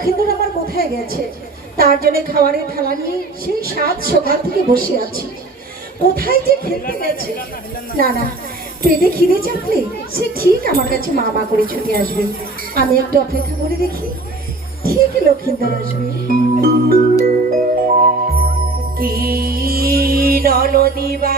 লক্ষিন্দর আমার কোথায় গেছে? তার জন্য খাবারের থালা নিয়ে সেই সাত সকাল থেকে বসে আছি। কোথায় যে খেলতে গেছে? না না পেটে খিদে চাপলে, সে ঠিক আমার কাছে মা মা করে ছুটে আসবে। আমি একটু অপেক্ষা করে দেখি, ঠিক লক্ষিন্দর আসবে। কি ননদিবা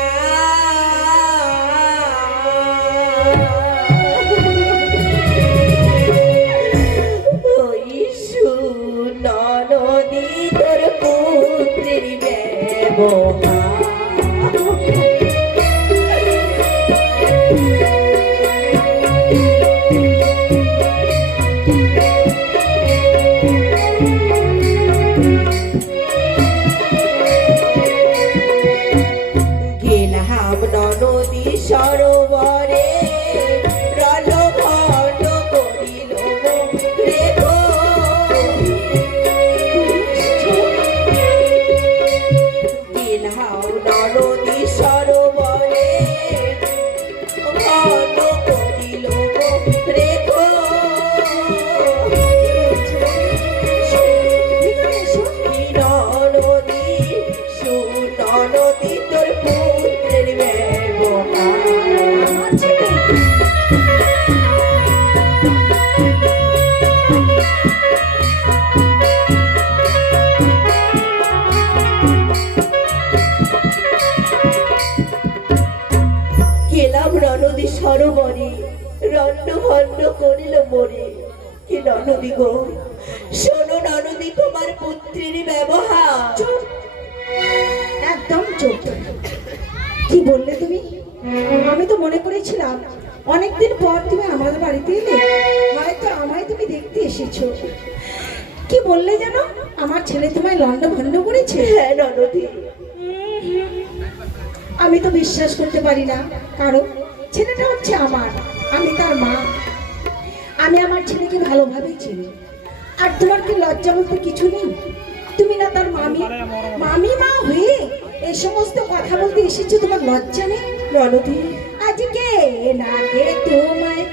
কি গো। শোনো রণদী তোমার পুত্রের ব্যবহার। একদম চুপ। কি বললে তুমি? আমি তো মনে করেছিলাম অনেকদিন পর তুমি আমাদের বাড়িতে এলে হয়তো আমায় তুমি দেখতে এসেছ। কি বললে যেন? আমার ছেলে তোমায় লন্ড ভন্ড করেছে। হ্যাঁ রণদী আমি তো বিশ্বাস করতে পারি না কারণ ছেলেটা হচ্ছে আমার আমি তার মা। আমি আমার ছেলেকে ভালোভাবেই চিনি। আর তোমার কি লজ্জা বলতে কিছু নেই? তুমি না তার মামি মামি মা হয়ে এই সমস্ত কথা বলতে এসেছ, তোমার লজ্জা নেই? রণদী আজকে না কে তোমায়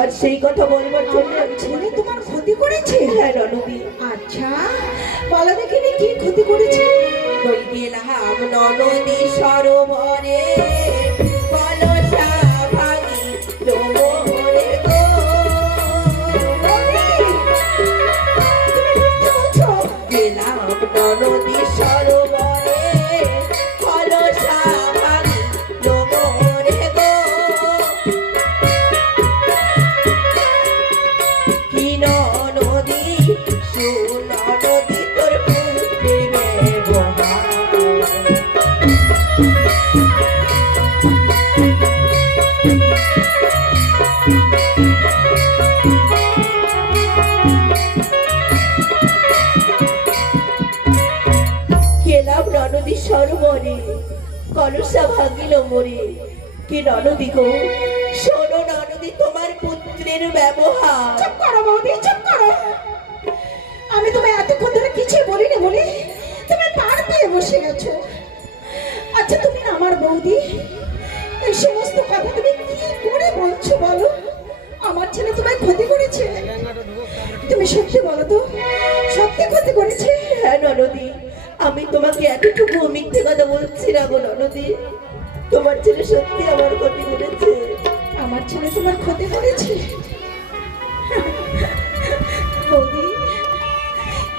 আর সেই কথা বলবার জন্য ছেলে তোমার ক্ষতি করেছে? হ্যাঁ রণবীর। আচ্ছা বলা দেখিনি কি ক্ষতি করেছে? ওই গেলাম ননদী সরোবরে গেলাম রণদী সরোবরে, কলসা ভাঙিল মোরে কি রণদী গো? শোনো রণদী তোমার পুত্রের ব্যবহার। চুপ করো বৌদি, চুপ করো। আমি তোমায় এতক্ষণ ধরে কিছুই বলিনি বলি। তুমি পার পেয়ে বসে গেছো। আচ্ছা তুমি আমার বৌদি? তুমি সত্যি বলো তো? সত্যি ক্ষতি করেছে? হ্যাঁ ননদি। আমি তোমাকে এতটুকু মিথ্যে কথা বলছি না গো ননদি। তোমার ছেলে সত্যি আমার ক্ষতি করেছে। আমার ছেলে তোমার ক্ষতি করেছে?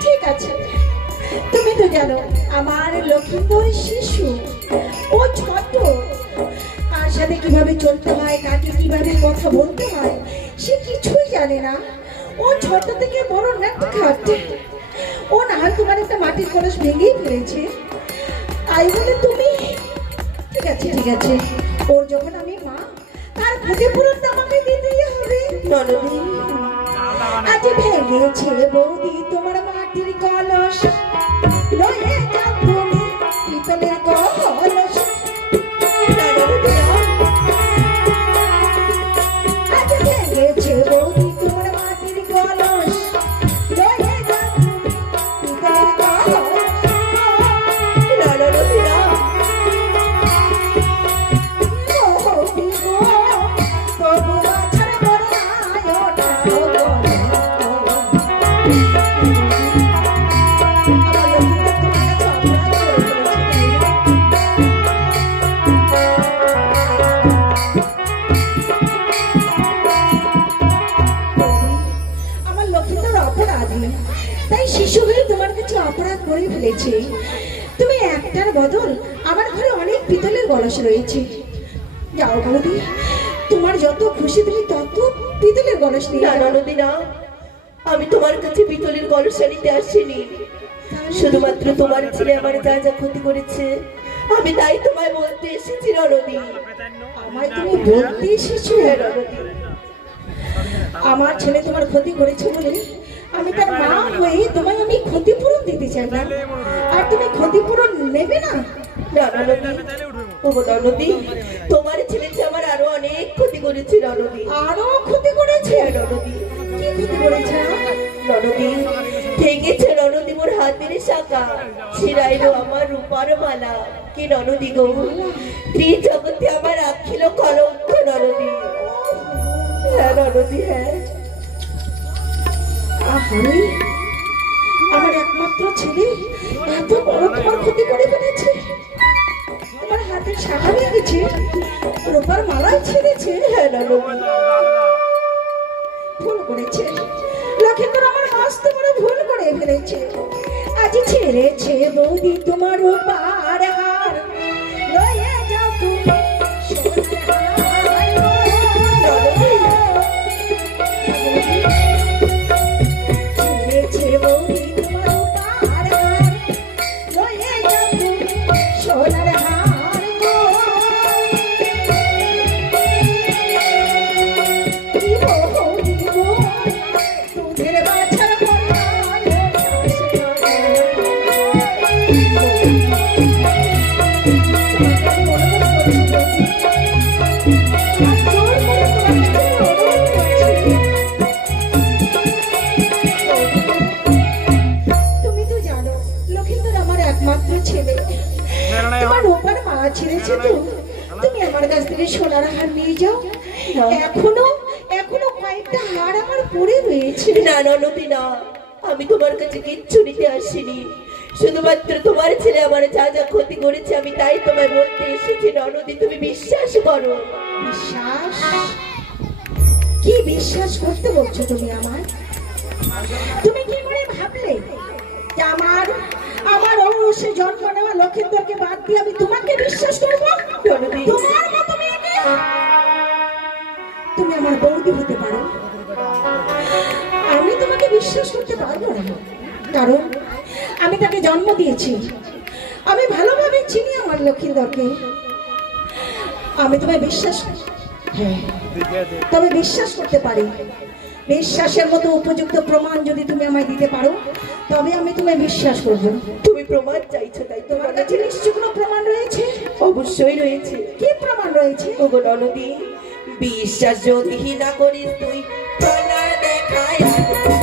ঠিক আছে। তুমি তো জানো, আমার লক্ষ্মীন্দর শিশু। ও ছোট। কার সাথে কীভাবে চলতে হয়, কাকে কীভাবে কথা বলতে হয়, সে কিছুই জানে না। ও ছোট থেকে বড় নাট খাট ও না হয় তোমার একটা মাটির কলস ভেঙেই ফেলেছে। তাই বলে তুমি ঠিক আছে ঠিক আছে। ওর যখন আমি মা তার ক্ষতিপূরণ তো আমাকে দিতেই হবে। ননদী আজ ভেঙেছে বৌদি তাই শিশু হয়ে তোমার কাছে অপরাধ করে ফেলেছে। তুমি একটার বদল আমার ঘরে অনেক পিতলের গলস রয়েছে। যাও বৌদি তোমার যত খুশি তুমি তত পিতলের গলস নিয়ে না আমি তোমার কাছে পিতলের কলসা নিতে আসিনি। শুধুমাত্র তোমার ছেলে আমার যা যা ক্ষতি করেছে আমি তাই তোমায় বলতে এসেছি ননদী আমায় তুমি বলতে এসেছ হ্যাঁ ননদী আমার ছেলে তোমার ক্ষতি করেছে বলে আমি তার মা হয়ে তোমায় আমি ক্ষতিপূরণ দিতে চাই না। আর তুমি ক্ষতিপূরণ নেবে না? তোমার ছেলে আমার আরও অনেক ক্ষতি করেছে ননদী আরও ক্ষতি করেছে? কি ক্ষতি আমার রূপার মালা। কি জগতে আমার আখিল কলঙ্ক ননদী হ্যাঁ ননদী হ্যাঁ। আহারে আমার একমাত্র ছেলে এত বড় তোমার ক্ষতি করে ফেলেছে তোমার হাতে শাখা রূপার ছেড়েছে হ্যাঁ ভুল করেছে লক্ষ্মীপুর আমার হাস বড় ভুল করে ফেলেছে আজ ছেড়েছে বৌদি তোমার হার নিয়ে যাও। এখনও এখনও কয়েকটা হার আমার পড়ে রয়েছে। না ননদী না। আমি তোমার কাছে কিচ্ছু নিতে আসিনি। শুধুমাত্র তোমার ছেলে আমার যা যা ক্ষতি করেছে আমি তাই তোমায় বলতে এসেছি। ননদী তুমি বিশ্বাস করো। বিশ্বাস? কি বিশ্বাস করতে বলছো তুমি আমার? তুমি কি করে ভাবলে যে আমার আমার ঔরসে জন্ম নেওয়া লক্ষিন্দরকে বাদ দিয়ে আমি তোমাকে বিশ্বাস করব? তোমার তুমি আমার বৌদি হতে পারো। আমি তোমাকে বিশ্বাস করতে পারব না, কারণ আমি তাকে জন্ম দিয়েছি। আমি ভালোভাবে চিনি আমার লক্ষিন্দরকে আমি তোমায় বিশ্বাস হ্যাঁ তবে বিশ্বাস করতে পারি। বিশ্বাসের মতো উপযুক্ত প্রমাণ যদি তুমি আমায় দিতে পারো তবে আমি তোমায় বিশ্বাস করব। তুমি প্রমাণ চাইছো তাই তোমার কাছে নিশ্চয় কোনো প্রমাণ রয়েছে? অবশ্যই রয়েছে। কি প্রমাণ রয়েছে? ওগো ননদী বিশ্বাস যদি না করিস তুই দেখায়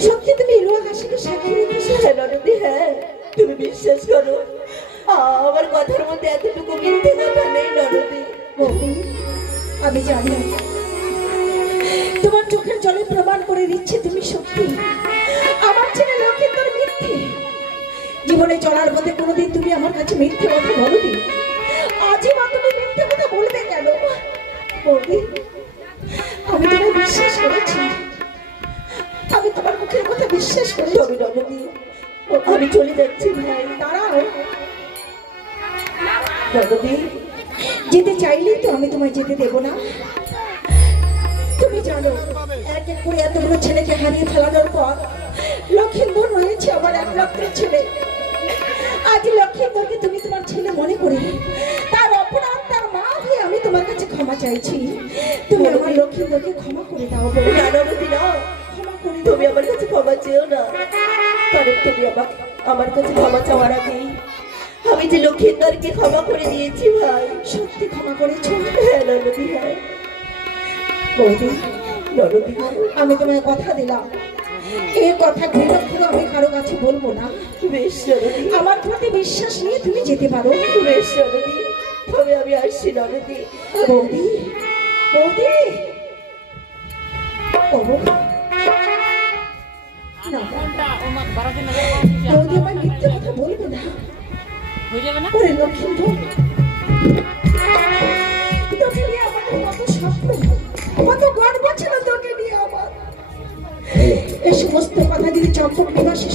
সত্যি তুমি রোয়া হাসিকে রেখেছো হ্যাঁ তুমি বিশ্বাস করো আমার কথার মধ্যে এতটুকু মিথ্যে কথা নেই ননদি আমি জানি তোমার চোখের জলে প্রমাণ করে দিচ্ছে তুমি সত্যি আমার ছেলে লক্ষিন্দর মিথ্যে জীবনে চলার পথে কোনোদিন তুমি আমার কাছে মিথ্যে কথা বলনি আজই বা তুমি মিথ্যে কথা বলবে কেন? বৌদি তবে ননদি আমি চলে যাচ্ছি দাঁড়াও। যেতে চাইলেই তো আমি তোমায় যেতে দেব না। তুমি জানো, এক এক করে এতগুলো ছেলেকে হারিয়ে ফেলানোর পর লক্ষিন্দর রয়েছে আমার একমাত্র ছেলে। আজ লক্ষিন্দরকে তুমি তোমার ছেলে মনে করে তার অপরাধ, তার মা হয়ে আমি তোমার কাছে ক্ষমা চাইছি। তুমি আমার লক্ষিন্দরকে ক্ষমা করে দাও বলে কাছে না। কারণ তুমি আমার আমার কাছে ক্ষমা চাওয়ার আগেই আমি যে লক্ষ্মীন্দরকে ক্ষমা করে দিয়েছি ভাই, সত্যি ক্ষমা করেছ? হ্যাঁ ননদি হ্যাঁ। বৌদি, ননদি। আমি তোমায় কথা দিলাম। এই কথা ঘৃণা করে আমি কারও কাছে বলব না। বেশ আমার প্রতি বিশ্বাস নিয়ে তুমি যেতে পারো। বেশ তবে আমি আসছি, ননদি। বৌদি বৌদি। না। বৌদি আমার মিথ্যে কথা বলবে না? ওরে তোকে নিয়ে আমার কত স্বপ্ন। কত গর্ব ছিল তোকে নিয়ে আমার। এই সমস্ত কথা যদি চম্পক নিবাসী